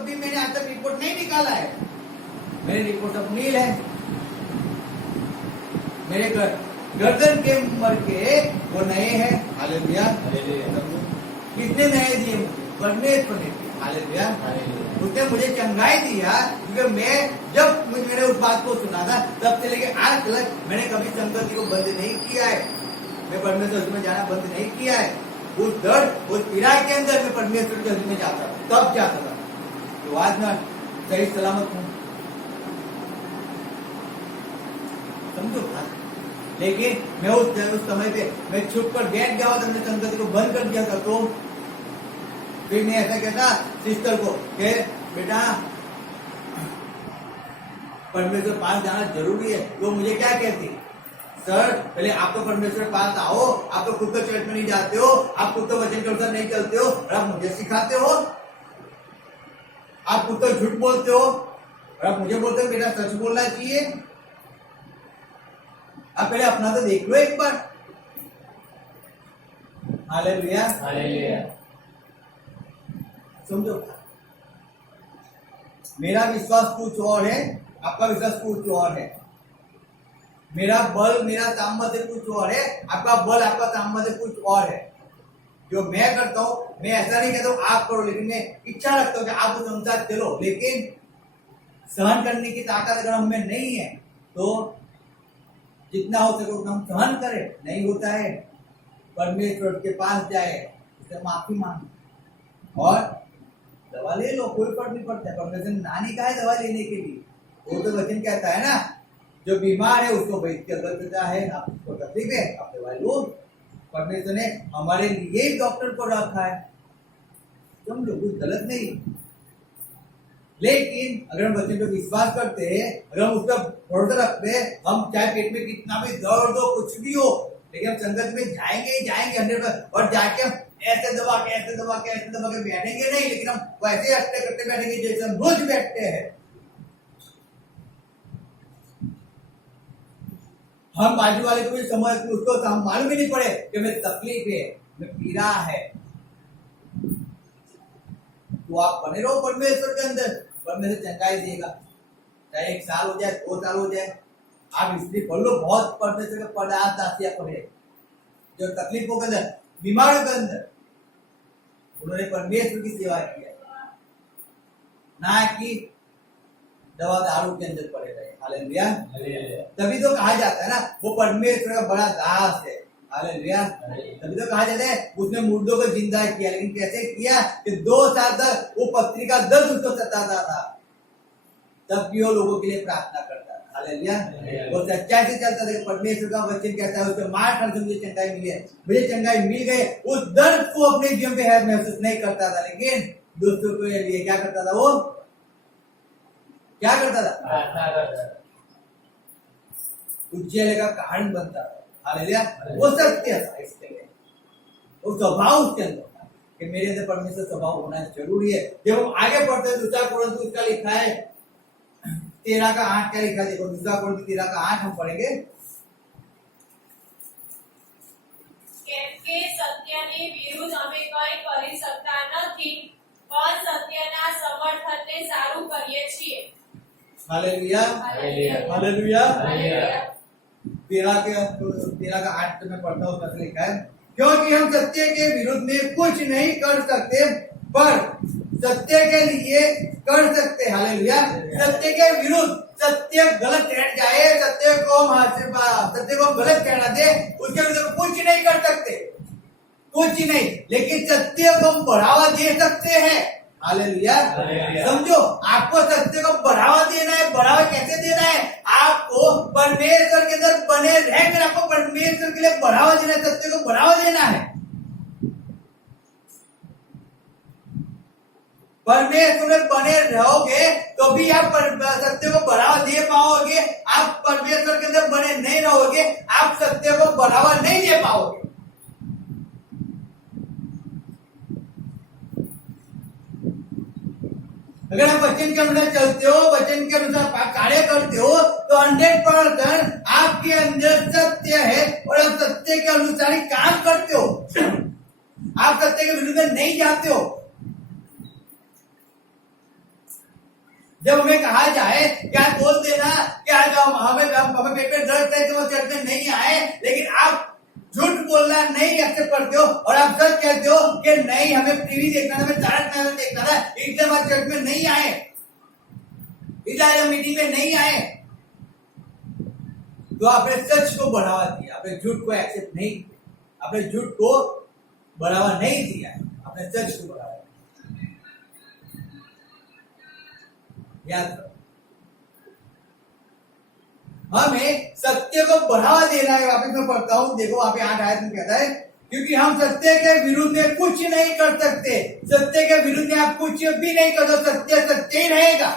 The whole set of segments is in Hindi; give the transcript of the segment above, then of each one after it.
कभी मैंने आज तक रिपोर्ट नहीं निकाला है। मेरी रिपोर्ट अब नील है। मेरे गर्दन के उम्र के वो नए हैं, हालेलुया। कितने नए दिए मुझे? परमेश्वर ने, हालेलुया। उसने मुझे चंगाई दिया, क्योंकि मैं जब मैंने उस बात को सुना था तब से लेके आज तक मैंने कभी संगति को बंद नहीं किया है। मैं परमेश्वर में जाना बंद नहीं किया है। उस दर्द, उस पीड़ा के अंदर मैं परमेश्वर के में जाता था, तब जाता था। तो आज मैं सही सलामत हूँ, समझो बात। लेकिन मैं उस समय पे मैं छुप कर बैठ गया और मैंने संगति को बंद कर दिया था। तो फिर मैं ऐसा कहता सिस्टर को कि बेटा परमेश्वर पास जाना जरूरी है। तो मुझे क्या कहती, सर पहले आप तो परमेश्वर पास आओ, आप तो खुद तो चर्च में नहीं जाते हो, आप खुद तो वचन के अनुसार नहीं चलते हो, और आप मुझे सिखाते हो। आप खुद तो झूठ बोलते हो और आप मुझे बोलते हो बेटा सच बोलना चाहिए। आप पहले अपना तो देख लो एक बार। Hallelujah, hallelujah. समझो, मेरा विश्वास कुछ और है, आपका विश्वास कुछ और है। मेरा बल, मेरा सामर्थ्य कुछ और है, आपका बल, आपका सामर्थ्य कुछ और है। जो मैं करता हूं, मैं ऐसा नहीं कहता हूं आप करो, लेकिन मैं इच्छा रखता हूं कि आप उस अनुसार चलो। लेकिन सहन करने की ताकत अगर हमें नहीं है तो जितना हो सके उतना हम सहन करें। नहीं होता है, परमेश्वर के पास जाए, उससे माफी मांगे और दवा ले लो, कोई फर्क नहीं पड़ता है। परमेश्वर ने नानी का है दवा लेने के लिए। वो तो वचन कहता है ना, जो बीमार है उसको वैद्य की जरूरत देता है। आप उसको तकलीफ है, आप दवाई लो। परमेश्वर ने हमारे लिए ही डॉक्टर को रखा है, समझो, कुछ गलत नहीं। लेकिन अगर हम वचन पे विश्वास करते हैं, अगर हम उसका भरोसा रखते हैं, हम चाहे पेट में कितना भी दर्द हो, कुछ भी हो, लेकिन हम संगत में जाएंगे ही जाएंगे 100%। और जाके हम ऐसे दबा के ऐसे दबा के ऐसे दबा के बैठेंगे नहीं, लेकिन हम वैसे हफ्ते करते बैठेंगे जैसे हम रोज बैठते हैं। हम बाजू वाले को भी समझ, उसको मालूम ही नहीं पड़े कि मैं तकलीफ है, मैं पीड़ा है। तो आप बने रहो परमेश्वर के अंदर, परमेश्वर चंगाई देगा। चाहे 1 साल हो जाए, 2 साल हो जाए, आप इसलिए पढ़ लो। बहुत परमेश्वर के पदार्थ दासिया पढ़े, जो तकलीफों के अंदर, बीमारियों के अंदर उन्होंने परमेश्वर की सेवा की है, ना कि दवा दारू के अंदर पड़े रहे। हालेलुया। तभी तो कहा जाता है ना, वो परमेश्वर का बड़ा दास है। हालेलुया। तभी तो कहा जाता है उसने मुर्दों को जिंदा किया। लेकिन कैसे किया कि 2 साल तक वो पत्री का दर्द उसको सताता था, तब भी वो लोगों के लिए प्रार्थना करता था। हालेलुया। वो सच्चाई से चलता था। परमेश्वर का वचन कहता है उसके मार खाने से मुझे चंगाई मिली है, मुझे चंगाई मिल गई। उस दर्द को अपने जीवन पे है महसूस नहीं करता था, लेकिन दोस्तों के लिए क्या करता था, वो क्या करता था, उज्जैले का कारण बनता था। हालेलुया। वो सत्य था, इसके लिए वो स्वभाव उसके अंदर था कि मेरे अंदर परमेश्वर स्वभाव होना जरूरी है। जब हम आगे पढ़ते हैं, दूसरा कुरिन्थियों उसका लिखा है 13 का 8 क्या लिखा है, देखो दूसरा कुरिन्थियों 13 का 8 हम पढ़ेंगे। કે સત્યની વિરુદ્ધ અમે કંઈ કરી શકતા નથી, પણ સત્યના સમર્થનને સારું કરીએ છીએ। Hallelujah, hallelujah. 13 का 8 मैं पढ़ता हूँ, उसमें लिखा है, क्योंकि हम सत्य के विरुद्ध में कुछ नहीं कर सकते, पर सत्य के लिए कर सकते। हालेलुया। सत्य के विरुद्ध, सत्य गलत ठहर जाए, सत्य को गलत कहना दे, उसके विरुद्ध कुछ नहीं कर सकते, कुछ नहीं। लेकिन सत्य को हम बढ़ावा दे सकते हैं। हालेलुया। समझो, आपको सत्य को बढ़ावा देना है। बढ़ावा कैसे देना है? आपको परमेश्वर के अंदर बने रहकर आपको परमेश्वर के लिए बढ़ावा देना है, सत्य को बढ़ावा देना है। परमेश्वर में बने रहोगे तो भी आप सत्य को बढ़ावा दे पाओगे। आप परमेश्वर के अंदर बने नहीं रहोगे, आप सत्य को बढ़ावा नहीं दे पाओगे। अगर आप वचन के अनुसार चलते हो, वचन के अनुसार कार्य करते हो, तो 100% आपके अंदर सत्य है और आप सत्य के अनुसार ही काम करते हो। आप सत्य के विरुद्ध नहीं जाते हो। जब हमें कहा जाए क्या बोल देना कि आज हमें पेपर दर्द है तो वो चर्च में नहीं आए, लेकिन आप झूठ बोलना नहीं एक्सेप्ट करते हो और आप सच कहते हो कि नहीं हमें टीवी देखना था, हमें तारक मेहता देखना था, इसलिए हम चर्च में नहीं आए, इसलिए मीटिंग में नहीं आए, तो आपने सच को बढ़ावा दिया, आपने झूठ को एक्सेप्ट नहीं किया, आपने झूठ को बढ़ावा नहीं दिया, आपने सच को बढ़ावा दिया। याद रखो, हमें सत्य को बढ़ावा देना है। वापस मैं पढ़ता हूं, देखो वहां पे 8 आयत में कहता है, क्योंकि हम सत्य के विरुद्ध में कुछ नहीं कर सकते, सत्य के विरुद्ध में आप कुछ भी नहीं कर सकते, सत्य सत्य ही रहेगा।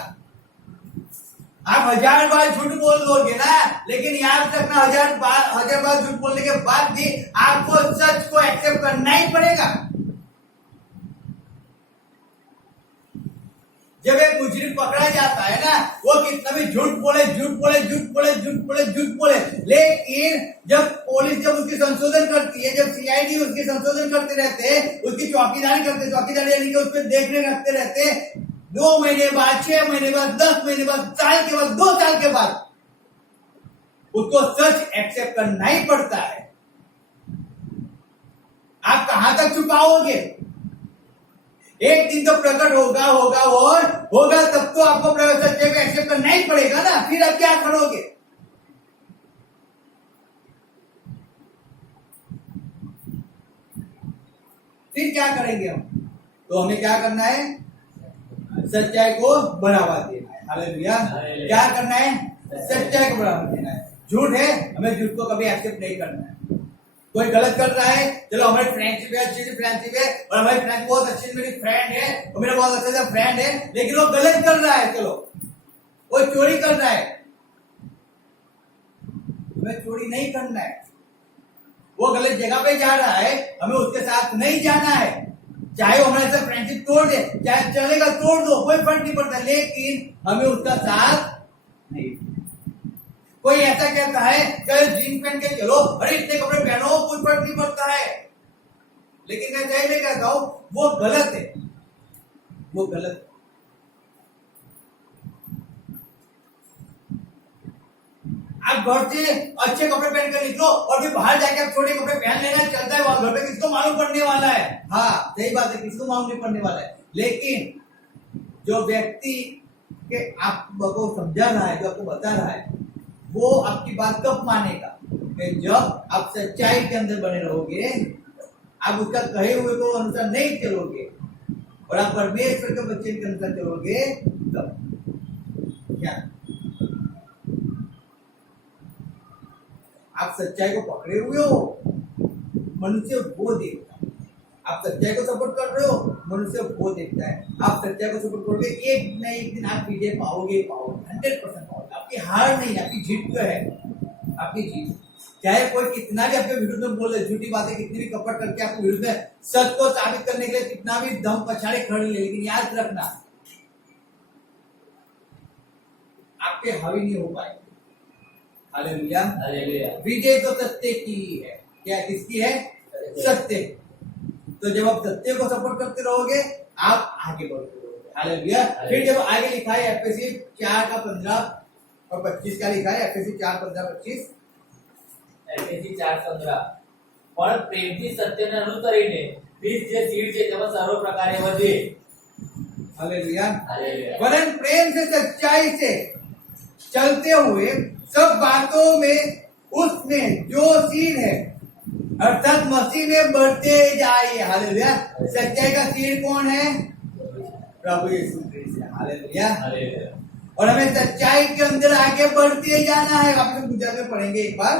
आप 1000 बार झूठ बोल लोगे ना, लेकिन याद रखना 1000 बार झूठ बोलने के बाद भी आपको सच को एक्सेप्ट करना ही पड़ेगा। जब एक मुजरिम पकड़ा जाता है ना, वो कितना भी झूठ बोले, लेकिन जब पुलिस जब उसकी संशोधन करती है, जब सीआईडी उसकी संशोधन करते रहते हैं, उसकी चौकीदारी करते, चौकीदारी यानी कि उस पर देखने रखते रहते, 2 महीने बाद, 6 महीने बाद, 10 महीने बाद, साल के बाद, 2 साल के बाद उसको सच एक्सेप्ट करना ही पड़ता है। आप कहां तक छुपाओगे? एक दिन तो प्रकट होगा, तब तो आपको सत्य को एक्सेप्ट करना ही पड़ेगा ना, फिर आप क्या करोगे? फिर क्या करेंगे हम? तो हमें क्या करना है? सच्चाई को बढ़ावा देना है। हालेलुया। क्या करना है? सच्चाई को बढ़ावा देना है। झूठ है, हमें झूठ को कभी एक्सेप्ट नहीं करना है। कोई गलत कर रहा है, चलो हमारी फ्रेंडशिप है, अच्छी फ्रेंडशिप है, और हमारी फ्रेंड बहुत अच्छी मेरी फ्रेंड है और मेरा बहुत अच्छा सा फ्रेंड है, लेकिन वो गलत कर रहा है, चलो वो चोरी कर रहा है, हमें चोरी नहीं करना है। वो गलत जगह पे जा रहा है, हमें उसके साथ नहीं जाना है, चाहे वो हमारे साथ फ्रेंडशिप तोड़ दे, चाहे चलेगा तोड़ दो, कोई फर्क नहीं पड़ता, लेकिन हमें उसका साथ नहीं। कोई ऐसा कहता है चलो जीन्स पहन के चलो, अरे इतने कपड़े पहनो, कुछ फर्क नहीं पड़ता है, लेकिन मैं पहले कहता हूं वो गलत है, वो गलत है। आप घर से अच्छे कपड़े पहन कर निकलो और फिर बाहर जाके आप छोटे कपड़े पहन लेना, चलता है, वहां घर पे किसको मालूम पड़ने वाला है? हाँ सही बात है, किसको मालूम नहीं पड़ने वाला है, लेकिन जो व्यक्ति के आपको समझा रहा है, जो आपको बता रहा है, वो आपकी बात कब मानेगा? जब आप सच्चाई के अंदर बने रहोगे, आप उसका कहे हुए को अनुसार नहीं चलोगे और आप परमेश्वर के वचन के अनुसार चलोगे, तब क्या आप सच्चाई को पकड़े हुए हो? मनुष्य वो देखता है। आप सच्चाई को सपोर्ट कर रहे हो, मनुष्य वो देखता है। आप सच्चाई को सपोर्ट करोगे, एक न एक दिन आप विजय पाओगे, 100% पाओगे। आपकी हार नहीं, आपकी जीत जो है, आपकी जीत। चाहे कोई कितना भी आपके विरुद्ध में बोले, झूठी बातें कितनी भी कपट करके आपके विरुद्ध में सच को साबित करने के लिए कितना भी दम पछाड़े खड़े ले, लेकिन याद रखना आपके हावी नहीं हो पाएंगे। Hallelujah, hallelujah. विजय तो सत्य की है। क्या किसकी है? सत्य। तो जब आप सत्य को सपोर्ट करते रहोगे, आप आगे बढ़ते रहोगे। हालेलुया। फिर जब आगे लिखा है एफएसी 4:15 और 25 का लिखा है, एफएसी 4:15-25, एफएसी 4:15 પણ પ્રેમથી સત્યને અનુસરીને બીજ જે સીડ છે તેમાં સર્વ પ્રકારે વધે। Hallelujah, hallelujah. वरन प्रेम से सच्चाई से चलते हुए सब बातों में उसमें जो सीड है अर्थात मसीह में बढ़ते जाइए। हालेलुया। सच्चाई का सीड कौन है? प्रभु यीशु मसीह है। Hallelujah, hallelujah. और हमें सच्चाई के अंदर आगे बढ़ते जाना है। आप गुजरात में पढ़ेंगे एक बार,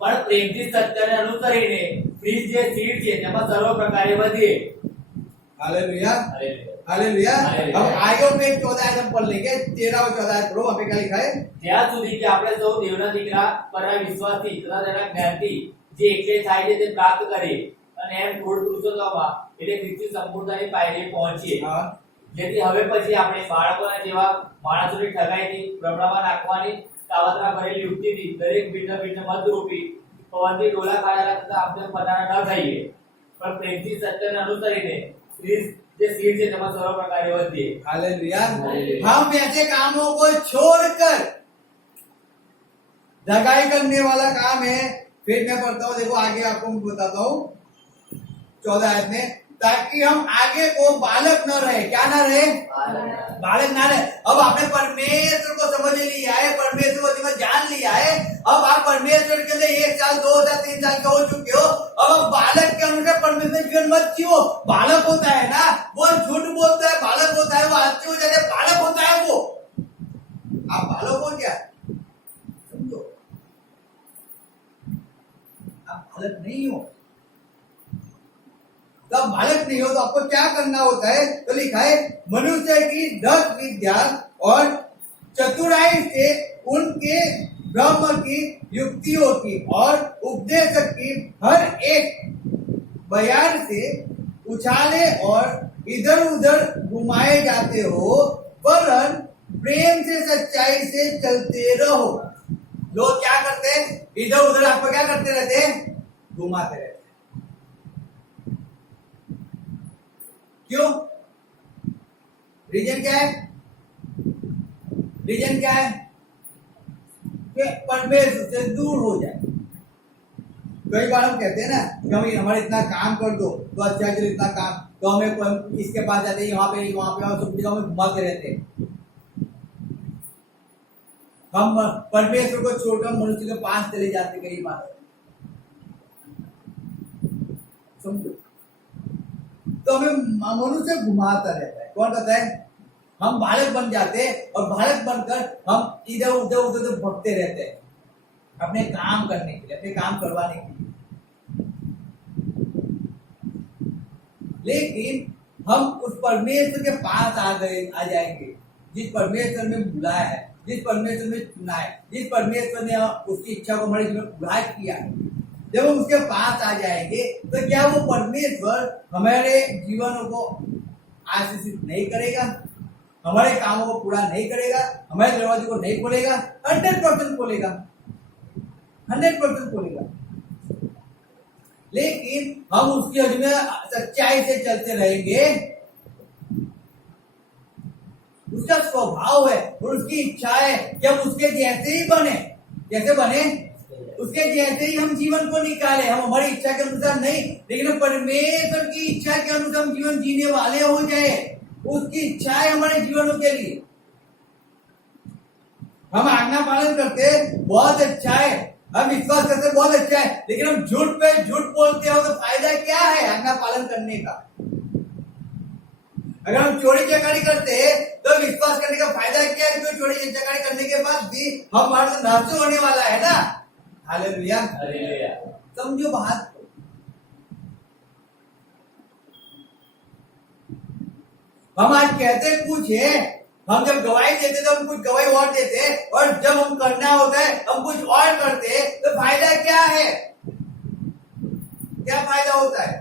પણ પ્રેમથી સત્યને અનુસરીને બીજ જે સીડ છે તેમાં સર્વ પ્રકારે વધે। Hallelujah, hallelujah. हालेलुया। हालेलुया। अब आगे में 14 हम पढ़ लेंगे, 13 और 14 पढ़ो। वहां पे क्या लिखा है? જ્યાં સુધી કે આપણે સૌ દેવના દીકરા પરના વિશ્વાસથી તથા તેના જ્ઞાનથી જે એકલે થાય છે તે પ્રાપ્ત કરીએ અને એમ ક્રોધ પુરુષોત્તમમાં એટલે ખ્રિસ્તી સંપૂર્ણતાની પાયરે પહોંચીએ। हाँ, જેથી હવે પછી આપણે બાળકોના જેવા માણસોની ઠગાઈથી ભ્રમણામાં નાખવાની કાવતરા ભરેલી યુક્તિથી દરેક ભિન્ન ભિન્ન મતરૂપી પવનથી ડોલા ખાયેલા તથા આપણે પનારા ન થઈએ, પણ પ્રેમથી સત્યને અનુસરીને ખ્રિસ્ત જે સીડ છે તેમાં સર્વ પ્રકારે વધે. हालेलुया। हालेलुया। हम ऐसे कामों को छोड़कर दगाई करने वाला काम है। फिर मैं पढ़ता हूँ, देखो आगे आपको मैं बताता हूँ 14 आयत में, ताकि हम आगे को बालक न रहे। क्या ना रहे? बालक ना रहे। अब आपने परमेश्वर को समझ लिया है, परमेश्वर को जीवन जान लिया है। अब आप परमेश्वर के लिए 1 साल 2 साल 3 साल के हो चुके हो। अब आप बालक के अनुसार परमेश्वर जीवन मत जियो। बालक होता है ना, वो झूठ बोलता है, बालक होता है, वो आती हो जाते हैं, बालक होता है वो। आप बालक हो क्या? समझो, आप बालक नहीं हो। जब बालक नहीं हो तो आपको क्या करना होता है? तो लिखा है, मनुष्य की 10 विद्या और चतुराई से उनके ब्रह्म की युक्तियों की और उपदेशक की हर एक बयान से उछाले और इधर उधर घुमाए जाते हो, वरन प्रेम से सच्चाई से चलते रहो। लोग क्या करते हैं? इधर उधर आपको क्या करते रहते हैं? घुमाते रहते हैं। क्यों? रीजन क्या है? रीजन क्या है? कि परमेश्वर से दूर हो जाए। कई बार हम कहते हैं ना कि हम हमारे इतना काम कर दो तो अच्छा चलो, इतना काम तो हमें इसके पास जाते हैं, वहां पे सब जगह में घुमाते रहते हैं। हम परमेश्वर को छोड़कर मनुष्य के पास चले जाते कई बार। समझो, तो हमें मनुष्य घुमाता रहता है। कौन कहता है? हम बालक बन जाते हैं और बालक बनकर हम इधर उधर उधर भटकते रहते हैं अपने काम करने के लिए, अपने काम करवाने के लिए। लेकिन हम उस परमेश्वर के पास आ जाएंगे जिस परमेश्वर ने बुलाया है, जिस परमेश्वर ने चुना है, जिस परमेश्वर ने उसकी इच्छा को हमारे जीवन में पूरा किया है। जब हम उसके पास आ जाएंगे तो क्या वो परमेश्वर हमारे जीवनों को आशीषित नहीं करेगा? हमारे कामों को पूरा नहीं करेगा? हमारे दरवाजे को नहीं खोलेगा? 100% खोलेगा, 100% खोलेगा। लेकिन हम उसकी हद में सच्चाई से चलते रहेंगे। उसका स्वभाव है और उसकी इच्छा है कि हम उसके जैसे ही बने। जैसे बने? उसके जैसे ही हम जीवन को निकाले। हम हमारी इच्छा के अनुसार नहीं, लेकिन परमेश्वर की इच्छा के अनुसार हम जीवन जीने वाले हो जाए। उसकी इच्छा है हमारे जीवनों के लिए। हम आज्ञा पालन करते बहुत अच्छा है, हम विश्वास करते बहुत अच्छा है, लेकिन हम झूठ पे झूठ बोलते हो तो फायदा क्या है आज्ञा पालन करने का? अगर हम चोरी चकारी करते तो विश्वास करने का फायदा क्या है? तो चोरी चकारी करने के बाद भी हमारे तो नाश होने वाला है ना। Hallelujah, hallelujah. समझो बात। हम आज कहते कुछ है, हम जब गवाही देते तो हम कुछ गवाही और देते, और जब हम करना होता है हम कुछ और करते, तो फायदा क्या है? क्या फायदा होता है?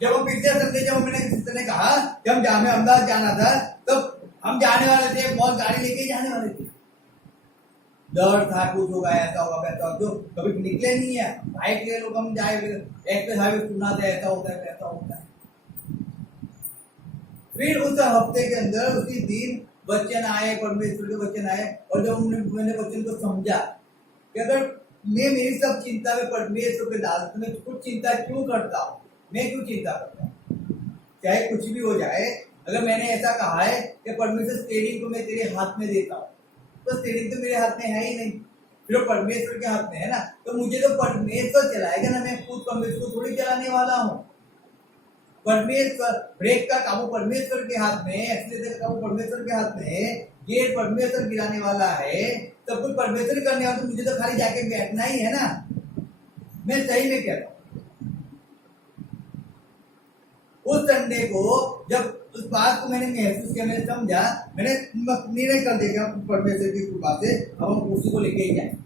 जब हम पिछले संडे जब मैंने किसी ने कहा कि हम हमें अहमदाबाद जाना था, तो हम जाने वाले थे, बहुत गाड़ी लेके जाने वाले थे। डर था कुछ होगा, ऐसा होगा वैसा होगा, जो कभी निकले नहीं है। बाइक ले लोग हम जाए, एक्सप्रेस हाईवे सुना था ऐसा होता है वैसा होता है। फिर उस हफ्ते के अंदर उसी दिन वचन आए, परमेश्वर के वचन आए, और जब मैंने वचन को समझा कि अगर मैं मेरी सब चिंता में परमेश्वर पे डाल, तो मैं कुछ चिंता क्यों करता हूँ? मैं क्यों चिंता करता हूँ? चाहे कुछ भी हो जाए, अगर मैंने ऐसा कहा है कि परमेश्वर स्टीयरिंग को मैं तेरे हाथ में देता हूँ, तो स्टीयरिंग तो मेरे हाथ में है ही नहीं, फिर परमेश्वर के हाथ में है ना। तो मुझे तो परमेश्वर चलाएगा ना, मैं खुद परमेश्वर को थोड़ी चलाने वाला हूँ। परमेश्वर, ब्रेक का काबू परमेश्वर के हाथ में, एक्सीलेटर का काबू परमेश्वर के हाथ में, गियर परमेश्वर गिराने वाला है, सब कुछ परमेश्वर करने वाला। तो मुझे तो खाली जाके बैठना ही है ना। मैं सही में कहता हूँ, उस संडे को जब उस बात को मैंने महसूस किया, मैंने समझा, मैंने निर्णय कर दिया परमेश्वर की कृपा से अब हम उसी को लेके ही जाए।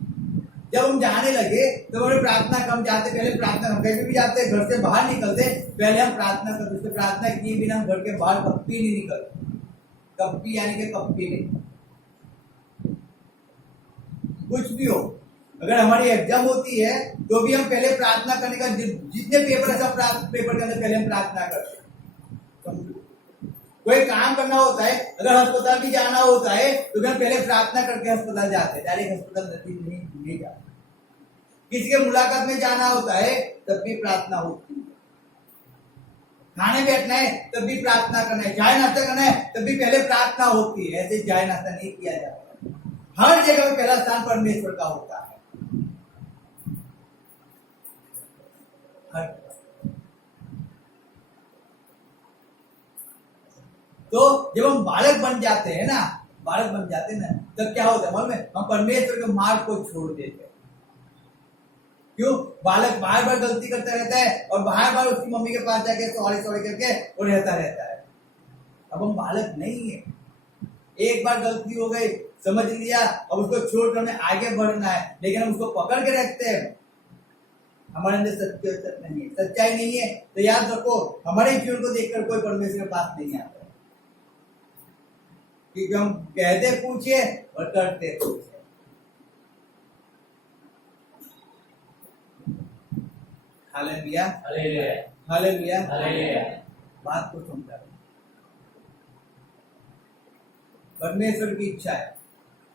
जब हम जाने लगे तो हमें प्रार्थना कम जाते, पहले प्रार्थना हम कहीं भी जाते, घर से बाहर निकलते पहले हम प्रार्थना करते, प्रार्थना किए बिना हम घर के बाहर कभी नहीं निकलते, कभी यानी कि कभी नहीं। कुछ भी हो, अगर हमारी एग्जाम होती है तो भी हम पहले प्रार्थना करने का, जितने पेपर है सब पेपर के अंदर पहले हम प्रार्थना करते हैं। समझो, कोई काम करना होता है, अगर अस्पताल भी जाना होता है तो भी हम पहले प्रार्थना करके अस्पताल जाते हैं, डायरेक्ट अस्पताल नहीं जाते। किसी के मुलाकात में जाना होता है तब भी प्रार्थना होती है, खाने बैठना है तब भी प्रार्थना करना है, चाय नाश्ता करना है तब भी पहले प्रार्थना होती है। ऐसे चाय नाश्ता नहीं किया जाता, हर जगह में पहला स्थान परमेश्वर का होता है। तो जब हम बालक बन जाते हैं ना, तब क्या होता है मालूम है, हम परमेश्वर के मार्ग को छोड़ देते हैं। क्यों? बालक बार बार गलती करता रहता है और बार बार उसकी मम्मी के पास जाके सॉरी करके वो रहता है। अब हम बालक नहीं है, एक बार गलती हो गई, समझ लिया, अब उसको छोड़कर हमें आगे बढ़ना है, लेकिन हम उसको पकड़ के रखते हैं। हमारे अंदर सच्चाई नहीं है, तो याद रखो हमारे जीवन को देखकर कोई परमेश्वर के पास नहीं आता, क्योंकि हम कहते पूछिए और करते पूछिए। Hallelujah, hallelujah, hallelujah, hallelujah. बात को समझा। परमेश्वर की इच्छा है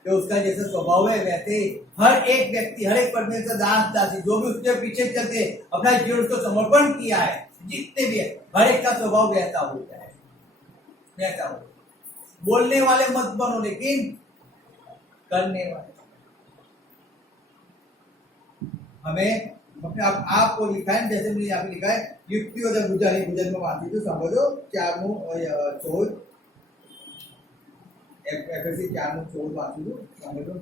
कि उसका जैसा स्वभाव है वैसे ही हर एक व्यक्ति, हर एक परमेश्वर दास दासी जो भी उसके पीछे चलते अपना जीवन को समर्पण किया है, जितने भी है, हर एक का स्वभाव वैसा हो जाए, वैसा हो। बोलने वाले मत बनो, लेकिन करने वाले। हमें आपको लिखा है, जैसे मैंने यहाँ पे लिखा है, युक्ति और भुजन में वांची तो समझो 4:14 एफएससी 4:14 वांची दो समझो।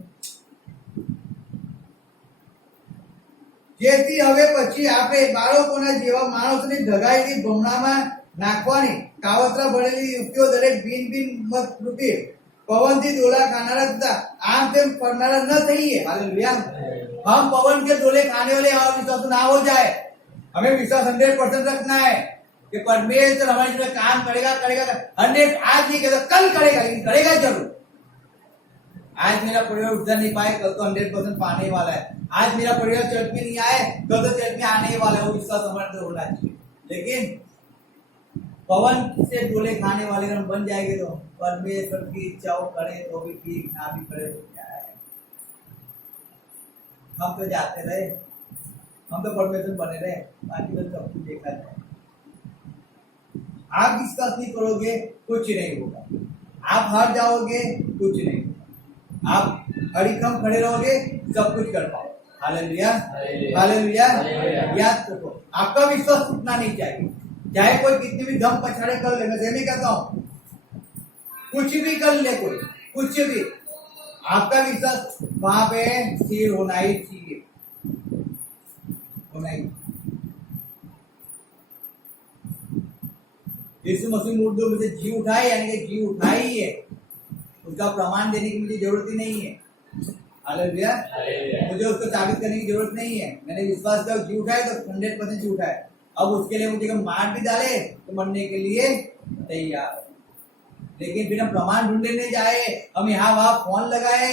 જેથી હવે પછી આપણે બાળકોના જેવા માણસોની ઢગાયેલી ભમણામાં નાખવાની કાવતરા ભરેલી યુક્તિઓ દરેક ભિન્ન મત રૂપે પવનથી ડોલા ખાનારા હતા, આમ તેમ કરનારા ન થઈએ। हालेलुया। हम पवन के डोले खाने वाले और विश्वास ना हो जाए। हमें विश्वास 100% रखना है कि परमेश्वर हमारे जीवन में काम करेगा 100, आज नहीं कहता कल करेगा, लेकिन करेगा जरूर। आज मेरा परिवार उठ नहीं पाए, कल तो 100% पाने वाला है। आज मेरा परिवार चर्च में नहीं आए, कल तो चर्च में आने वाला है। वो विश्वास हमारे अंदर होना चाहिए। लेकिन पवन से डोले खाने वाले अगर हम बन जाएंगे तो परमेश्वर की इच्छा करे तो भी ठीक, ना भी करे तो क्या है। हम तो जाते रहे, हम तो परमेश्वर बने रहे, बाकी तो सब कुछ देखा जाए। आप विश्वास नहीं करोगे कुछ नहीं होगा, आप हार जाओगे कुछ नहीं होगा, आप अड़िकम खड़े रहोगे सब कुछ कर पाओ। Hallelujah, hallelujah. याद रखो आपका विश्वास टूटना नहीं चाहिए, चाहे कोई कितनी भी दम पछाड़े कर ले। मैं नहीं कहता हूं कुछ भी कर ले, कोई कुछ भी, आपका विश्वास वहां पे स्थिर होना ही चाहिए, होना ही। यीशु मसीह मुर्दों में से जी उठाए, यानी कि जी उठाई है, उसका प्रमाण देने की मुझे जरूरत ही नहीं है। हालेलुया। मुझे उसको साबित करने की जरूरत नहीं है। मैंने विश्वास किया जी उठाए तो 100% जी उठाए। अब उसके लिए मुझे मार भी डाले तो मरने के लिए तैयार है। लेकिन बिना प्रमाण ढूंढने जाए, हम यहाँ वहां फोन लगाए,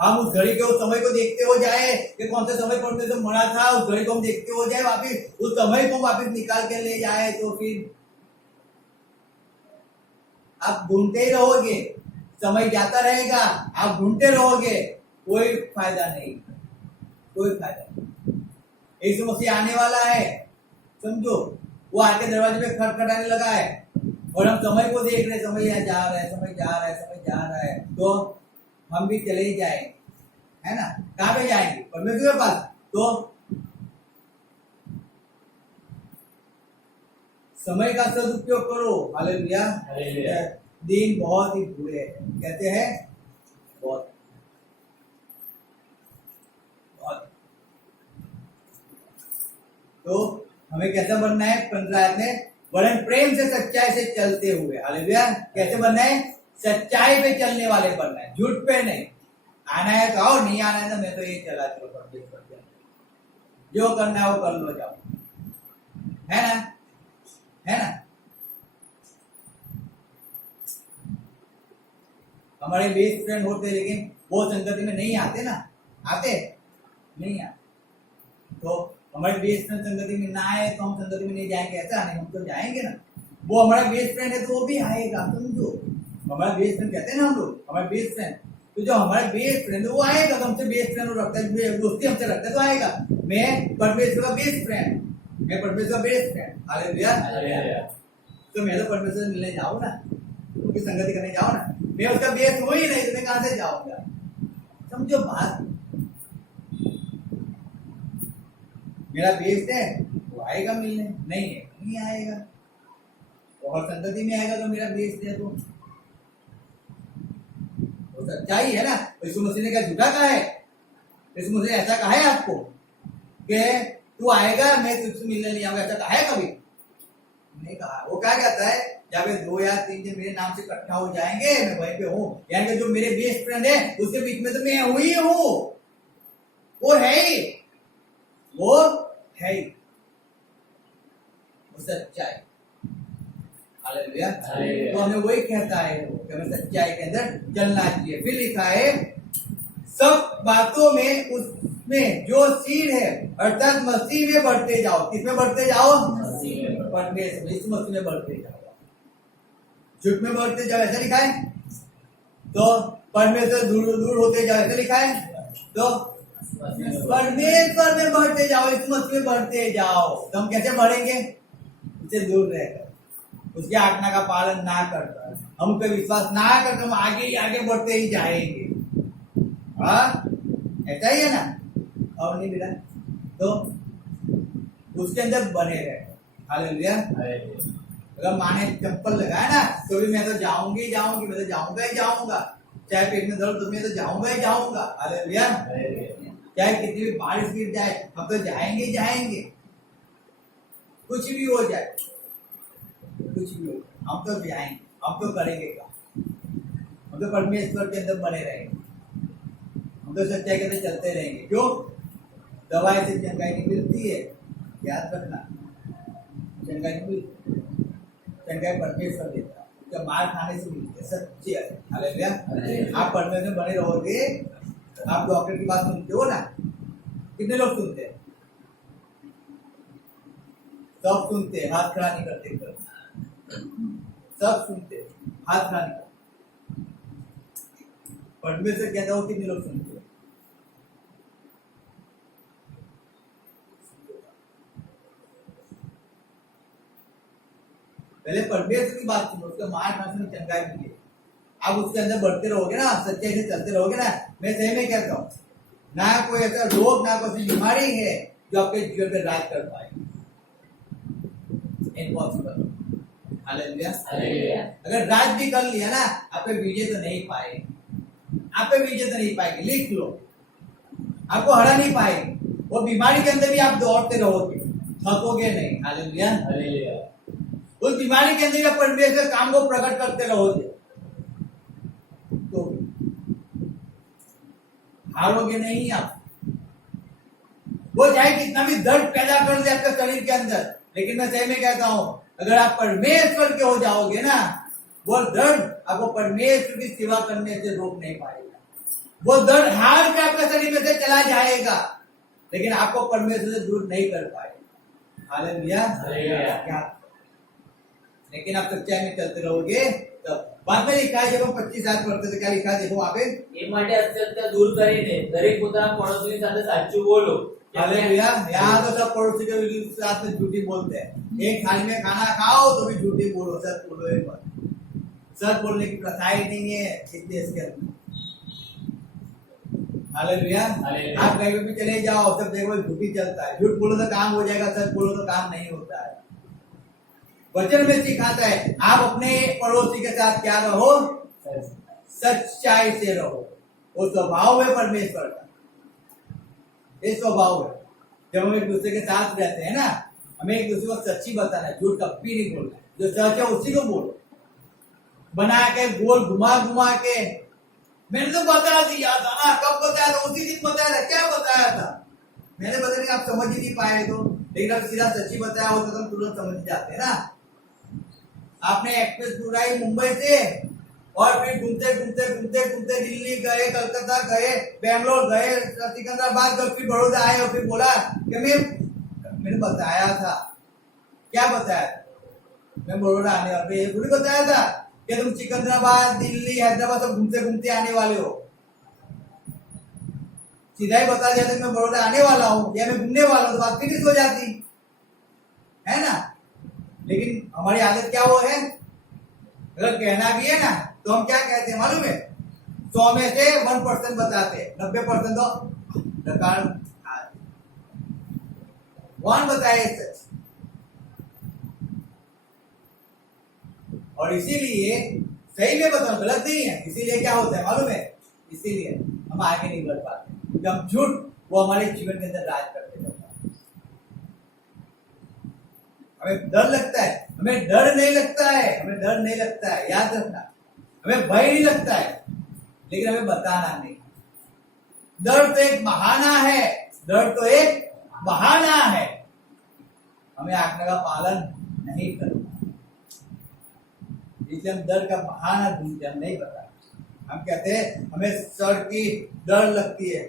हम उस घड़ी के उस समय को देखते हो जाए कि कौन से समय पर तो मरा था, उस घड़ी को हम देखते हो जाए, वापिस उस समय को वापिस निकाल के ले जाए, तो फिर आप ढूंढते ही रहोगे, समय जाता रहेगा, आप ढूंढते रहोगे, कोई फायदा नहीं, कोई फायदा नहीं। यीशु मसीह आने वाला है, समझो, वो आके दरवाजे पे खटखटाने लगा है और हम समय को देख रहे, समय यहाँ जा रहा है, समय जा रहा है, समय जा रहा है, तो हम भी चले ही जाएंगे, है ना। कहाँ पे जाएंगे? परमेश्वर के पास। तो समय का सदुपयोग करो। हालेलुया। दिन बहुत ही बुरे हैं, कहते हैं बहुत बहुत। तो हमें कैसा बनना है? 15 में वरन प्रेम से सच्चाई से चलते हुए। हालेलुया। कैसे बनना है? सच्चाई पे चलने वाले बनना है, झूठ पे नहीं। आना है तो आओ, नहीं आना है तो मैं तो ये चला चलो, जो करना है वो कर लो, जाओ, है ना, है ना। हमारे बेस्ट फ्रेंड होते लेकिन वो संगति में नहीं आते ना, आते नहीं आते। तो हमारे बेस्ट फ्रेंड संगति में ना आए तो हम संगति में नहीं जाएंगे, ऐसा नहीं, हम तो जाएंगे ना। वो हमारा बेस्ट फ्रेंड है तो वो भी आएगा, समझो। हमारा बेस्ट फ्रेंड कहते हैं ना हम लोग, हमारा बेस्ट फ्रेंड, तो जो हमारा बेस्ट फ्रेंड है वो आएगा, तो हमसे बेस्ट फ्रेंड रखता है, दोस्ती हमसे रखता है तो आएगा। मैं परमेश्वर का बेस्ट फ्रेंड, मैं परमेश्वर का बेस्ट फ्रेंड, हालेलुया। तो मैं तो परमेश्वर से मिलने जाऊँ ना, उसकी संगति करने जाऊँ ना, मैं उसका बेस्ट हूँ ही नहीं तो मैं कहां से जाऊंगा, समझो बात। मेरा बेस्ट है वो आएगा मिलने, नहीं है नहीं आएगा, और संगति में आएगा तो मेरा बेस्ट है तो सच्चाई है ना। यीशु मसीह ने क्या झूठा कहा है? यीशु मसीह ने ऐसा कहा है आपको कि तू आएगा मैं तुझसे मिलने नहीं आऊंगा, ऐसा कहा है कभी? नहीं कहा। वो क्या कहता है, जब 2 या 3 जन मेरे नाम से इकट्ठा हो जाएंगे मैं वहीं पे हूँ, यानी कि जो मेरे बेस्ट फ्रेंड है उसके बीच में तो मैं हुई हूँ, वो है ही, वो है ही, वो सच्चाई। हालेलुया। तो हमें वही कहता है कि हमें सच्चाई के अंदर चलना चाहिए। फिर लिखा है सब बातों में उसमें जो सीड है अर्थात मसीह में बढ़ते जाओ। किसमें बढ़ते जाओ? परमेश्वर यीशु मसीह में बढ़ते जाओ, झूठ में बढ़ते जाओ, ऐसा लिखा है। तो परमेश्वर दूर दूर होते जाओ, ऐसा लिखा है। तो परमेश्वर में बढ़ते जाओ, यीशु मसीह में बढ़ते जाओ। तो हम कैसे बढ़ेंगे? उससे दूर रहकर, उसकी आज्ञा का पालन ना करता, हम पे विश्वास ना करते, हम आगे ही आगे बढ़ते ही जाएंगे। हाँ ऐसा ही है ना, और नहीं मिला तो उसके अंदर बने रहे। हालेलुया। अगर माँ ने चप्पल लगाया ना तो भी मैं तो जाऊंगी जाऊंगी, मैं तो जाऊंगा ही जाऊंगा, चाहे पेट में दर्द तो मैं तो जाऊंगा ही जाऊंगा। हालेलुया। चाहे कितनी भी बारिश गिर जाए हम तो जाएंगे ही जाएंगे, कुछ भी हो जाए, कुछ भी हो हम तो जाएंगे, हम तो करेंगे क्या, हम तो परमेश्वर के अंदर बने रहेंगे, हम तो सच्चाई के अंदर चलते रहेंगे। क्यों? दवाई से चंगाई नहीं मिलती है, याद रखना, चंगाई नहीं मिलती, चंगाई परमेश्वर देता है, उसका मार खाने से मिलती है, सच्ची है। हालेलुया। आप परमेश्वर में बने रहोगे। आप डॉक्टर की बात सुनते हो ना, कितने लोग सुनते हैं? सब सुनते हैं, हाथ खड़ा नहीं करते, सब सुनते हैं, हाथ खड़ा नहीं करते। परमेश्वर कहता हो कितने लोग सुनते हैं? पहले परमेश्वर की बात सुनो, उसका मार खाने में चंगाई मिली। आप उसके अंदर बढ़ते रहोगे ना, सच्चाई से चलते रहोगे ना, मैं सही में कहता हूँ, ना कोई ऐसा रोग ना कोई बीमारी है जो आपके जीवन पे राज कर पाए, इम्पॉसिबल। हालेलुया। अगर राज भी कर लिया ना, आप पे विजय तो नहीं पाएंगे, आप पे विजय तो नहीं पाएंगे, लिख लो, आपको हरा नहीं पाएंगे। वो बीमारी के अंदर भी आप दौड़ते रहोगे, थकोगे नहीं। हालेलुया। उस बीमारी के अंदर भी परमेश्वर काम को प्रकट करते रहोगे, तो हारोगे नहीं आप। वो चाहे कितना भी दर्द पैदा कर दे आपके शरीर के अंदर, लेकिन मैं सही में कहता हूं, अगर आप परमेश्वर के हो जाओगे ना, वो दर्द आपको परमेश्वर की सेवा करने से रोक नहीं पाएगा। वो दर्द हार के आपके शरीर में से चला जाएगा, लेकिन आपको परमेश्वर से दूर नहीं कर पाएगा। हालेलुया। लेकिन आप सच्चाई में चलते रहोगे तब। बाद में लिखा है, जब हम 25 आयत पढ़ते थे, क्या लिखा है? देखो वहां पे, એ માટે અસત્ય દૂર કરીને દરેક પોતાના પડોશીની સાથે સાચું બોલો। हालेलुया। यहाँ तो सब पड़ोसी के साथ में झूठी बोलते हैं। एक थाली में खाना खाओ तो भी झूठी बोलो, सच बोलो। एक बार सच बोलने की प्रथा ही नहीं है इस देश के अंदर। हालेलुया। आप कहीं भी चले जाओ, सब देखो झूठी चलता है। झूठ बोलो तो काम हो जाएगा, सच बोलो तो काम नहीं होता है। वचन में सिखाता है आप अपने पड़ोसी के साथ क्या रहो? सच्चाई से रहो। वो स्वभाव है परमेश्वर का, ये स्वभाव है। जब हम एक दूसरे के साथ रहते हैं ना, हमें एक दूसरे को सच्ची बताना है, झूठ कभी नहीं बोलना है। जो सच है उसी को बोलो, बना के गोल घुमा घुमा के। मैंने तो बता दिया था ना, कब बताया था? उसी दिन बताया था। क्या बताया था? मैंने बताया कि आप समझ ही नहीं पाए तो, लेकिन अगर सीधा सच्ची बताया होता तो हम तुरंत समझ जाते हैं ना। आपने एक्सप्रेस उड़ाई मुंबई से और फिर घूमते घूमते घूमते घूमते दिल्ली गए, कलकत्ता गए, बेंगलोर गए, सिकंदराबाद गए, फिर बड़ौदा आए और फिर बोला कि मैंने बताया था। क्या बताया? मैं बड़ौदा आने वाला, ये थोड़ी बताया था कि तुम सिकंदराबाद, दिल्ली, हैदराबाद सब घूमते घूमते आने वाले हो। सीधा ही बता दिया था मैं बड़ौदा आने वाला हूँ या मैं घूमने वाला हूँ, तो बात फिनिश हो जाती है ना। लेकिन हमारी आदत क्या वो है, अगर कहना भी है ना तो हम क्या कहते हैं मालूम है, 100 में से 1% बताते हैं, 90% तो वन बताए सच। और इसीलिए सही में बताओ, गलत नहीं है। इसीलिए क्या होता है मालूम है, इसीलिए हम आगे नहीं बढ़ पाते, क्योंकि हम झूठ वो हमारे जीवन के अंदर राज करते रहता है। हमें डर लगता है, हमें डर नहीं लगता है, हमें डर नहीं लगता है, याद रखना, हमें भय नहीं लगता है, लेकिन हमें बताना नहीं। डर तो एक बहाना है, डर तो एक बहाना है, हमें आज्ञा का पालन नहीं करना, इसलिए हम डर का बहाना ढूंढते, हम नहीं बताते। हम कहते हैं हमें सर की डर लगती है,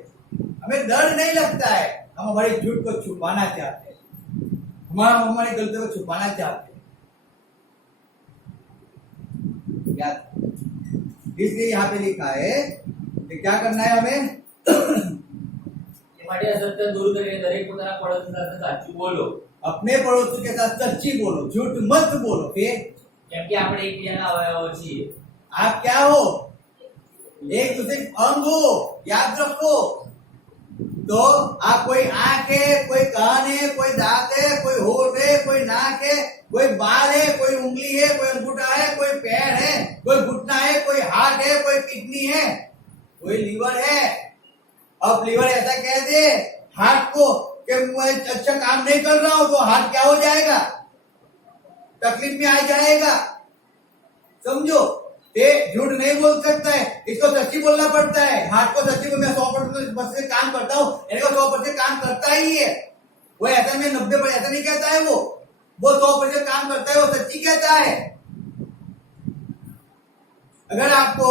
हमें डर नहीं लगता है, हम हमारी झूठ को छुपाना चाहते हैं, हमारी गलतियों को छुपाना चाहते हैं। इसलिए यहाँ पे लिखा है कि क्या करना है हमें, માટે અસત્ય દૂર કરીને દરેક પોતાના પડોશી સાથે સાચું બોલો। अपने पड़ोसी के साथ सच्ची बोलो, झूठ मत बोलो। फिर કેમ કે આપણે એકબીજાના અવયવો છીએ। आप क्या हो, एक दूसरे अंग हो, याद रखो। तो आप कोई आंख है, कोई कान है, कोई दांत है, कोई होठ है, कोई नाक है, कोई बाल है, कोई उंगली है, कोई अंगूठा है, कोई पैर है, कोई घुटना है, कोई हार्ट है, कोई किडनी है, कोई लीवर है। अब लीवर ऐसा कह दे हार्ट को कि मैं अच्छा काम नहीं कर रहा हूं, तो हार्ट क्या हो जाएगा, तकलीफ में आ जाएगा। समझो, ये झूठ नहीं बोल सकता है, इसको सच्ची बोलना पड़ता है। हार्ट को सच्ची बोल, मैं 100% काम करता हूँ, 100% काम करता ही है वो, ऐसा मैं 90% ऐसा नहीं कहता है, वो 100% काम करता है, वो सच्ची कहता है। अगर आपको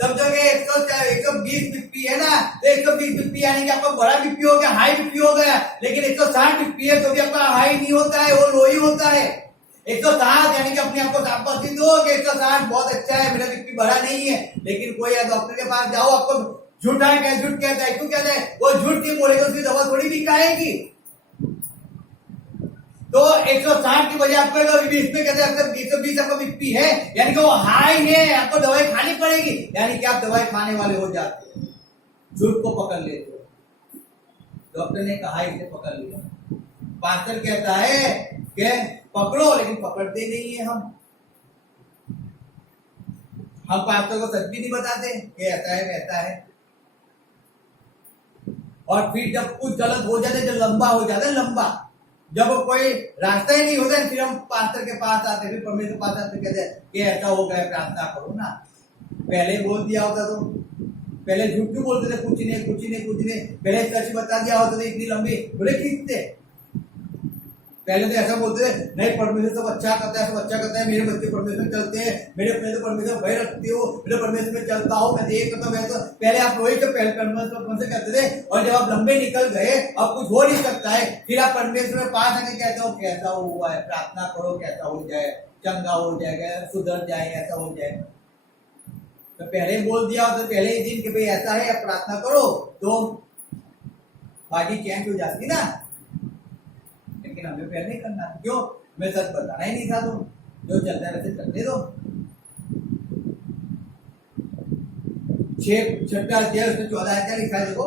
समझोगे 120 बीपी है ना, तो 120 बीपी यानी कि आपका बड़ा बीपी हो गया, हाई बीपी हो गया। लेकिन 160 बीपी है तो भी आपका हाई नहीं होता है, वो लो ही होता है। 160 यानी कि अपने आपको साबित हो कि 160 बहुत अच्छा है, मेरा बीपी बढ़ा नहीं है। लेकिन कोई डॉक्टर के पास जाओ, आपको झूठा है, झूठ कहता है, क्यों कहता है, वो झूठ नहीं बोलेगा, उसकी दवा थोड़ी भी खाएगी। तो 160 की वजह आपको 20 में कहते हैं 120 आपका बीपी है, यानी कि वो हाई है, आपको दवाई खानी पड़ेगी, यानी कि आप दवाई खाने वाले हो जाते हैं, झूठ को पकड़ लेते हो। डॉक्टर ने कहा इसे पकड़ लिया, पास्टर कहता है कि पकड़ो, लेकिन पकड़ते नहीं है। हम पास्टर को सच भी नहीं बताते कि ऐसा है वैसा है। और फिर जब कुछ गलत हो जाता है, जब लंबा हो जाता है, लंबा जब कोई रास्ता ही नहीं होता है, फिर हम पास्टर के पास आते, फिर परमेश्वर के पास आते, कहते हैं कि ऐसा हो गया, प्रार्थना करो ना। पहले बोल दिया होता तो, पहले झूठ क्यों बोलते थे, कुछ नहीं, पहले सच बता दिया होता तो इतनी लंबी बोले खींचते। पहले तो ऐसा बोलते थे, नहीं परमेश्वर सब अच्छा करता है, सब अच्छा करता है, मेरे बच्चे परमेश्वर में चलते हैं, मेरे अपने तो परमेश्वर भय रखती हो, मेरे परमेश्वर में चलता हूँ, मैं देख करता हूँ। पहले आप वही तो पहले परमेश्वर से कहते थे, और जब आप लंबे निकल गए, अब कुछ हो नहीं सकता है, फिर आप परमेश्वर के पास आके कहते हो कैसा हुआ है, प्रार्थना करो कैसा हो जाए, चंगा हो जाएगा, सुधर जाएगा, ऐसा हो जाएगा। तो पहले बोल दिया तो पहले ही दिन कि भाई ऐसा है, आप प्रार्थना करो, तो बाकी चेंज हो जाती ना। लेकिन हमें पहले नहीं करना, क्यों, मैं सच बताना ही नहीं था, तो जो चलता है वैसे चलने दो। 6 अध्याय उसमें 14 क्या लिखा है, देखो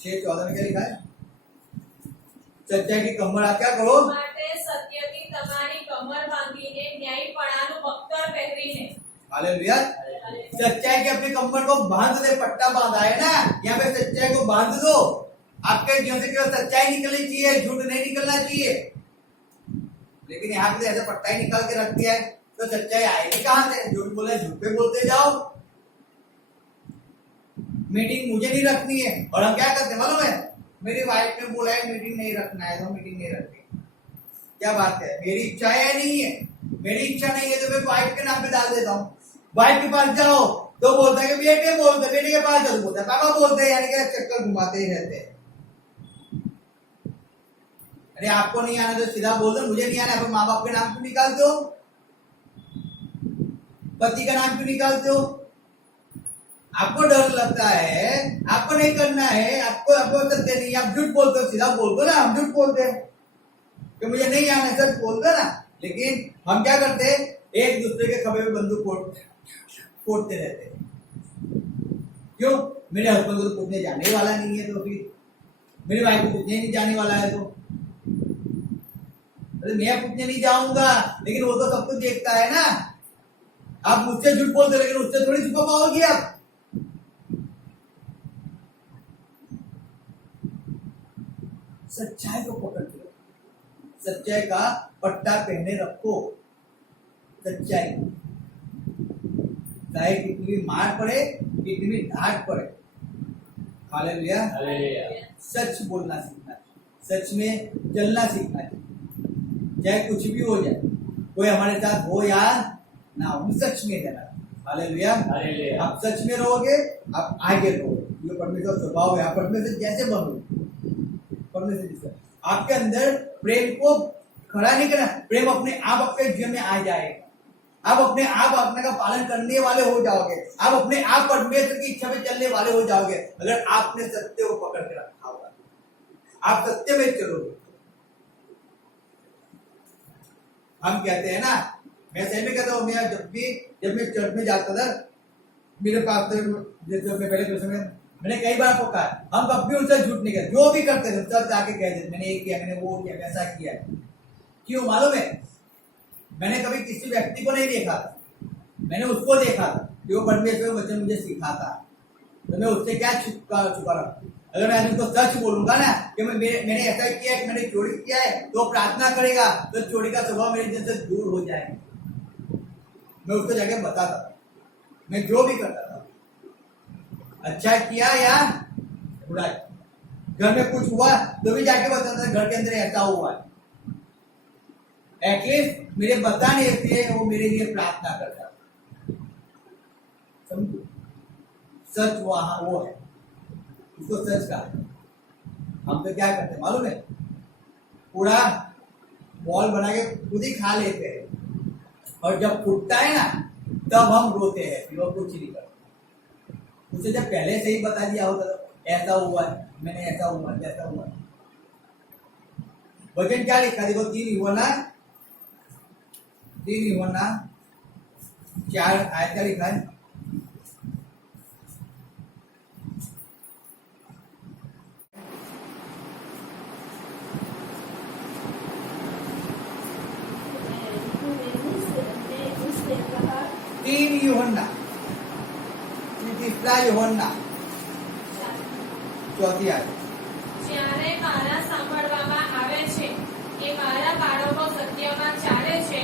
6:14 में क्या लिखा है, सच्चाई की कमर आप क्या करो, માટે સત્યથી તમારી કમર બાંધીને ન્યાયપણાનું વસ્ત્ર પહેરીને। हालेलुया। सच्चाई के अपनी कमर को बांध दे, पट्टा बांधा है ना, यहाँ पे सच्चाई को बांध दो। आपके जीवन से केवल सच्चाई निकलनी चाहिए, झूठ नहीं निकलना चाहिए। लेकिन यहाँ पे ऐसा पट्टा ही निकाल के रख दिया है, तो सच्चाई आएगी कहां से, झूठ बोले, झूठ पे बोलते जाओ। मीटिंग मुझे नहीं रखनी है, और हम क्या करते मालूम है, मेरी वाइफ ने बोला है मीटिंग नहीं रखना है, तो मीटिंग नहीं रखनी। क्या बात है, मेरी इच्छा है नहीं है, मेरी इच्छा नहीं है तो मैं वाइफ के नाम पे डाल देता हूँ। वाइफ के पास जाओ तो बोलता है कि बेटे बोलते, बेटे के पास जाओ बोलता है पापा बोलते हैं, यानी कि चक्कर घुमाते ही रहते हैं। अरे आपको नहीं आना तो सीधा बोल दो मुझे नहीं आना, फिर माँ बाप के नाम क्यों निकालते हो, पति का नाम क्यों निकालते हो? आपको डर लगता है, आपको नहीं करना है, आपको आपको करते नहीं, आप झूठ बोलते हो, सीधा बोल दो ना, हम झूठ बोलते हैं कि मुझे नहीं आना, सच बोल दो ना। लेकिन हम क्या करते हैं, एक दूसरे के खबे में बंदूक फोड़ते रहते हैं। क्यों? मेरे हस्बैंड को तो पूछने जाने वाला नहीं है, तो फिर मेरी वाइफ को पूछने नहीं जाने वाला है, तो अरे मैं पूछने नहीं जाऊंगा, लेकिन वो तो सब कुछ देखता है ना। आप मुझसे झूठ बोलते, लेकिन उससे थोड़ी छुपा पाओगे आप। सच्चाई को पकड़ के रखो, सच्चाई का पट्टा पहने रखो। सच्चाई चाहे कितनी भी मार पड़े, कितनी भी डांट पड़े, हालेलुया, सच बोलना सीखना, सच में चलना सीखना चाहिए। चाहे कुछ भी हो जाए, कोई हमारे साथ हो या ना हो, सच में रहना। हालेलुया, आप सच में रहोगे, आप आगे रहोगे। ये परमेश्वर स्वभाव है, आप परमेश्वर जैसे बनोगे, परमेश्वर जैसे। आपके अंदर प्रेम को खड़ा नहीं करना, प्रेम अपने आप आपके जीवन में आ जाएगा। आप अपने आप अपने का पालन करने वाले हो जाओगे, आप अपने आप परमेश्वर की इच्छा में चलने वाले हो जाओगे, अगर आपने सत्य को पकड़ के रखा होगा, आप सत्य में चलोगे। हम कहते हैं ना, मैं सही में कहता हूँ, मैं जब मैं चर्च में जाता था, मेरे पास जब मैं पहले समय मैंने कई बार आपको कहा, हम कभी उनसे झूठ नहीं कहते, जो भी करते थे सब जाके कह देते, मैंने ये किया, मैंने वो किया, वैसा किया। क्यों मालूम है? मैंने कभी किसी व्यक्ति को नहीं देखा था, मैंने उसको देखा था, जो परमेश्वर के वचन मुझे सिखाता, तो मैं उससे क्या छुपा रखूं? अगर मैं उनको सच बोलूंगा ना कि मैंने ऐसा किया है, मैंने चोरी किया है, तो प्रार्थना करेगा तो चोरी का स्वभाव मेरे दिल से दूर हो जाएगा। मैं उसको जाके बताता था, मैं जो भी करता था, अच्छा किया या बुरा, घर में कुछ हुआ तो भी जाके बताता था, घर के अंदर ऐसा हुआ है, एटलीस्ट मेरे बताने से वो मेरे लिए प्रार्थना करता। समझो, सच वहां वो है, उसको सच कहा। हम तो क्या करते हैं मालूम है, पूरा बॉल बना के खुद ही खा लेते हैं, और जब फूटता है ना तब हम रोते हैं, फिर वो कुछ नहीं करते। उसे जब पहले से ही बता दिया होता तो ऐसा हुआ है, मैंने ऐसा हुआ, ऐसा हुआ। वचन क्या लिखा देखो, 3 यूहन्ना 4 आयत क्या लिखा है? यूहन्ना 4 आयत। જ્યારે મારા સાંભળવામાં આવે છે કે મારા બાળકો સત્યમાં ચાલે છે,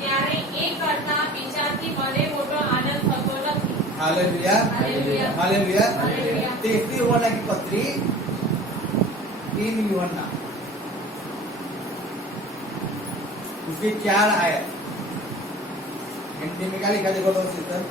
ત્યારે એ કરતા બીજાથી મને મોટો આનંદ થતો નથી। Hallelujah, hallelujah, hallelujah. हालेलुया। तीसरी यूहन्ना की पत्री 3 यूहन्ना उसकी 4 आयत। हिंदी में क्या लिखा देखो तो सिस्टर,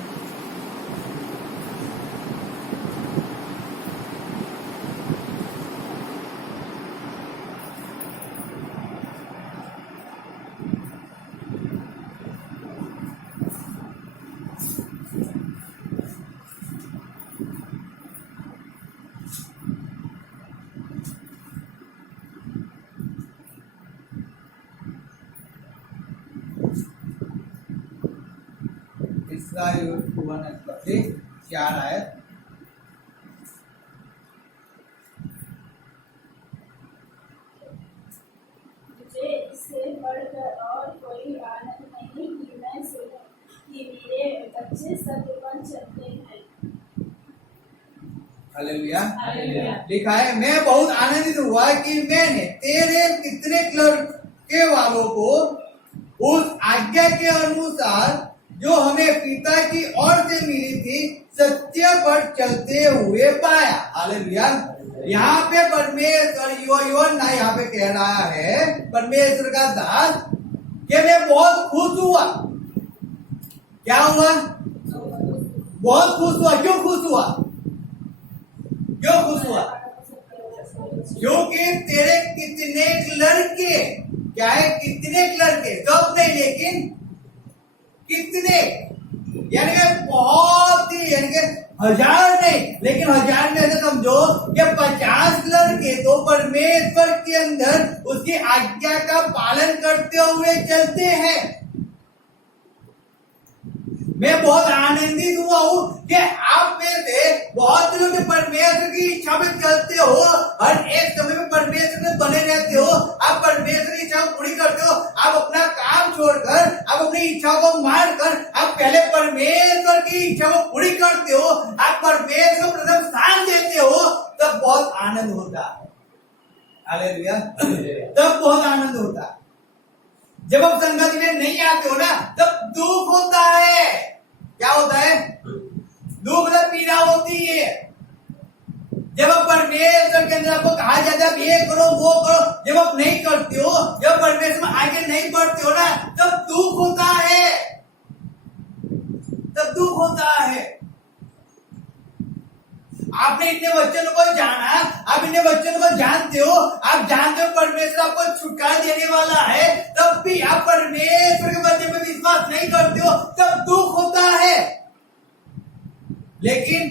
तीसरा यूहन्ना की पत्री 4 आयत। मुझे इससे बढ़कर और कोई आनंद नहीं कि मैं सुनूं कि मेरे बच्चे सत्यवान चलते हैं। Hallelujah, hallelujah. लिखा है, मैं बहुत आनंदित हुआ कि मैंने तेरे कितने लड़के वालों को उस आज्ञा के अनुसार जो हमें पिता की ओर से मिली थी सत्य पर चलते हुए पाया। हालेलुया। यहाँ पे परमेश्वर यूहन्ना यहाँ पे कह रहा है, परमेश्वर का दास, कि मैं बहुत खुश हुआ। क्या हुआ? बहुत खुश हुआ। क्यों खुश हुआ? क्यों खुश हुआ? क्योंकि तेरे कितने लड़के, क्या है, कितने लड़के, सब नहीं लेकिन कितने, यानी कि बहुत ही, यानी कि हजार नहीं, लेकिन हजार में ऐसे समझो कि 50 लड़के तो परमेश्वर के अंदर उसकी आज्ञा का पालन करते हुए चलते हैं। मैं बहुत आनंदित हुआ हूं कि आप में से बहुत लोग परमेश्वर की इच्छा में चलते हो, हर एक समय में परमेश्वर में बने रहते हो, आप परमेश्वर की इच्छा को पूरी करते हो। आप अपना काम छोड़कर, आप अपनी इच्छा को मारकर, आप पहले परमेश्वर की इच्छा को पूरी करते हो, आप परमेश्वर को प्रथम स्थान देते हो, तब बहुत आनंद होता है। हालेलुया। तब बहुत आनंद होता है। जब आप संगत में नहीं आते हो ना, तब दुख होता है। क्या होता है? दुख मतलब पीड़ा होती है। जब आप परमेश्वर के अंदर आपको कहा जाता है ये करो वो करो, जब आप नहीं करते हो, जब परमेश्वर में आगे नहीं बढ़ते हो ना, तब दुख होता है। तब दुख होता है। आपने इतने वचन को जाना, आप इतने वचन को जानते हो, आप जानते हो परमेश्वर आपको छुटकारा देने वाला है, तब भी आप परमेश्वर के वचन में विश्वास नहीं करते हो, तब दुख होता है। लेकिन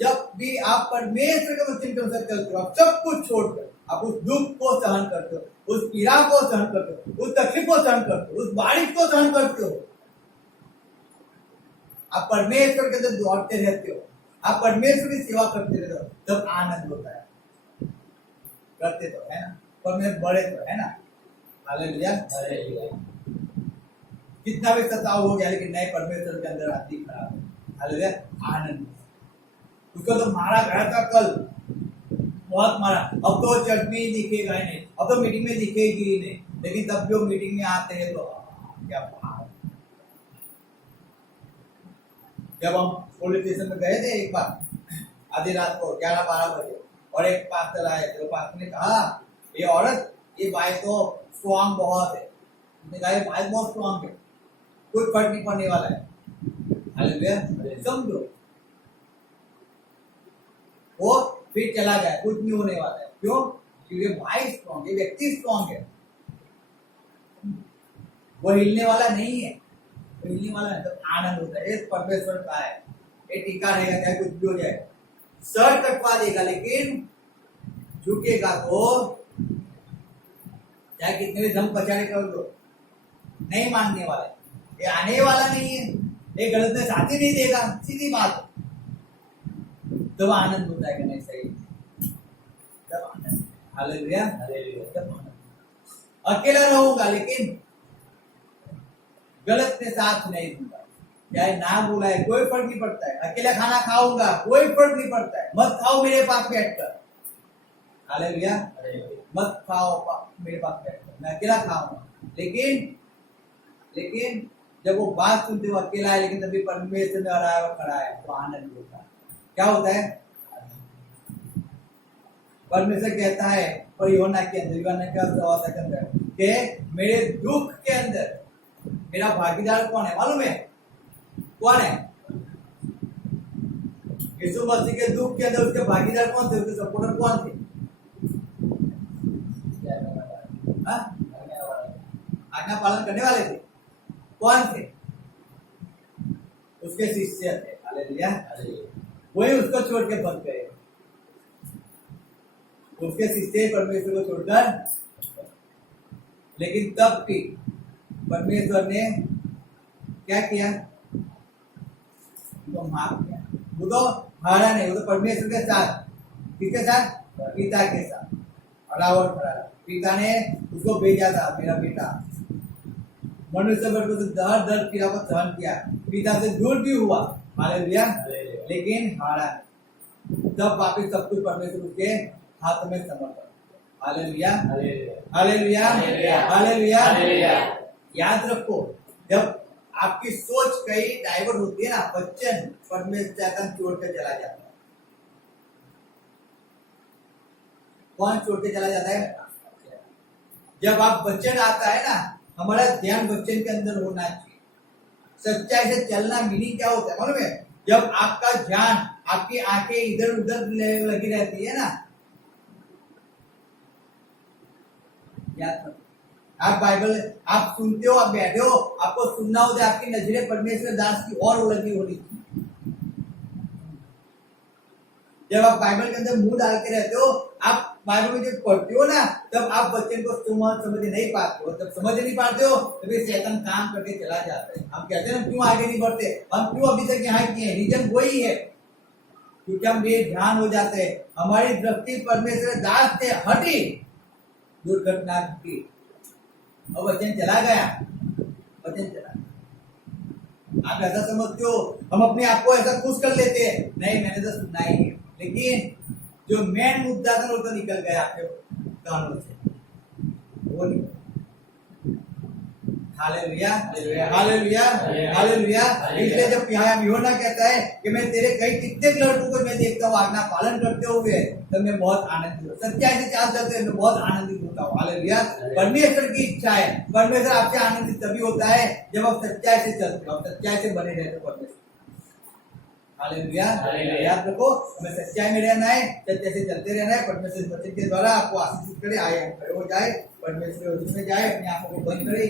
जब भी आप परमेश्वर के वचन के अनुसार चलते हो, आप सब कुछ छोड़कर आप उस दुख को सहन करते हो, उस पीड़ा को सहन करते हो, उस तकलीफ को सहन करते हो, उस बारिश को सहन करते हो। आप परमेश्वर के अंदर दौड़ते रहते हो, आप परमेश्वर की सेवा करते रहते हो, तब आनंद होता है। करते तो है ना, परमेश्वर बड़े तो है ना। हालेलुया। कितना भी सताव हो गया, लेकिन नए परमेश्वर के अंदर आती खड़ा, हालेलुया, आनंद। उसको तो मारा गया था कल, बहुत मारा, अब तो चर्च में ही दिखेगा ही नहीं, अब तो मीटिंग में दिखेगी ही नहीं, लेकिन तब जो मीटिंग में आते हैं तो क्या बात। जब हम पुलिस स्टेशन में गए थे एक बार आधी रात को 11-12 बजे, और एक पास्टर आए, तो पास्टर ने कहा ये औरत, ये भाई तो स्ट्रॉन्ग बहुत है। उसने कहा ये भाई बहुत स्ट्रॉन्ग है, कोई फर्क नहीं पड़ने वाला है। हालेलुया। समझो, वो फिर चला गया, कुछ नहीं होने वाला है। क्यों? क्योंकि भाई स्ट्रॉन्ग है, व्यक्ति स्ट्रॉन्ग है, वो हिलने वाला नहीं है, हिलने वाला है। तो आनंद होता है। परमेश्वर का है, ये टीका रहेगा, चाहे कुछ भी हो जाए, सर कटवा देगा, लेकिन झुकेगा तो चाहे कितने भी धम पछाड़े कर दो, नहीं मानने वाला है, ये आने वाला नहीं है, ये गलत में साथी नहीं देगा, सीधी बात। तब आनंद होता है कि नहीं? सही, तब आनंद। हालेलुया। तब आनंद। अकेला रहूंगा लेकिन गलत के साथ नहीं दूंगा, चाहे ना बोला है कोई फर्क नहीं पड़ता है। अकेला खाना खाऊंगा, कोई फर्क नहीं पड़ता है, मत खाओ मेरे पास बैठकर। हालेलुया। मत खाओ मेरे पास बैठकर, मैं अकेला खाऊंगा। लेकिन जब वो बात सुनते हो अकेला है, लेकिन तभी परमेश्वर में आ खड़ा है, तो आनंद होता है। क्या होता है? परमेश्वर कहता है पर यूहन्ना के अंदर, यूहन्ना का 14 के अंदर, कि मेरे दुख के अंदर मेरा भागीदार कौन है? मालूम है कौन है? यीशु मसीह के दुख के अंदर उसके भागीदार कौन थे? उसके सपोर्टर कौन थे? आज्ञा पालन करने वाले थे। कौन थे? उसके शिष्य थे। हालेलुया। वही उसको छोड़ के बच गए, उसके शिष्य परमेश्वर को छोड़कर। लेकिन तब भी परमेश्वर ने क्या किया? तो माफ किया। वो तो हारा नहीं, वो तो परमेश्वर के साथ, किसके साथ? पिता के साथ अड़ावट खड़ा। पिता ने उसको भेजा था, मेरा बेटा मनुष्य पर दर पीड़ा को सहन किया, पिता से दूर भी हुआ। हालेलुया। लेकिन हारा नहीं। तब वापिस सब कुछ परमेश्वर उसके हाथ में समर्पण। हालेलुया। हालेलुया। हालेलुया। याद रखो, जब आपकी सोच कहीं डाइवर्ट होती है ना, वचन परमेश्वर छोड़ के चला जाता है। कौन छोड़ के चला जाता है? जब आप वचन आता है ना, हमारा ध्यान वचन के अंदर होना चाहिए। सच्चाई से चलना मीनिंग क्या होता है मालूम है? जब आपका ध्यान, आपकी आंखें इधर उधर लगी रहती है ना, आप बाइबल आप सुनते हो, आप बैठे हो, आपको सुनना होता है, आपकी नजरें परमेश्वर दास की और लगी होनी चाहिए। जब आप बाइबल के अंदर मुंह डाल के रहते हो, आप बाइबल में जब पढ़ते हो ना, तब आप वचन को समझ नहीं पाते हो। जब समझ नहीं पाते हो तो फिर शैतान काम करके चला जाता है। हम कहते हैं क्यों आगे नहीं बढ़ते, हम क्यों अभी तक यहाँ किए हैं, रीजन वही है क्योंकि हम बेध्यान हो जाते हैं। हमारी दृष्टि परमेश्वर दास से हटी, दुर्घटना घटी और वचन चला गया, वचन चला। आप ऐसा समझते हो हम अपने आप को ऐसा खुश कर लेते हैं, नहीं मैंने तो सुना ही है, लेकिन जो मेन मुद्दा था वो तो निकल गया आपके कानों से, वो नहीं। Hallelujah, hallelujah, hallelujah. इसलिए जब यहाँ यूहन्ना कहता है कि मैं तेरे कई कितने लड़कों को मैं देखता हूँ आज्ञा पालन करते हुए, तब मैं बहुत आनंदित हूँ। सच्चाई से चाल चलते हैं मैं बहुत आनंदित होता हूँ। हालेलुया। परमेश्वर की इच्छा है, परमेश्वर आपसे आनंदित तभी होता है जब आप सच्चाई से चलते हो, सच्चाई से बने रहते हो परमेश्वर। हालेलुया, याद रखो हमें सच्चाई में रहना है, सच्चाई से चलते रहना है। परमेश्वर वचन के द्वारा आपको आशीषित करे, आए हम खड़े हो जाए, परमेश्वर उसमें जाए, अपने आंखों को बंद करे।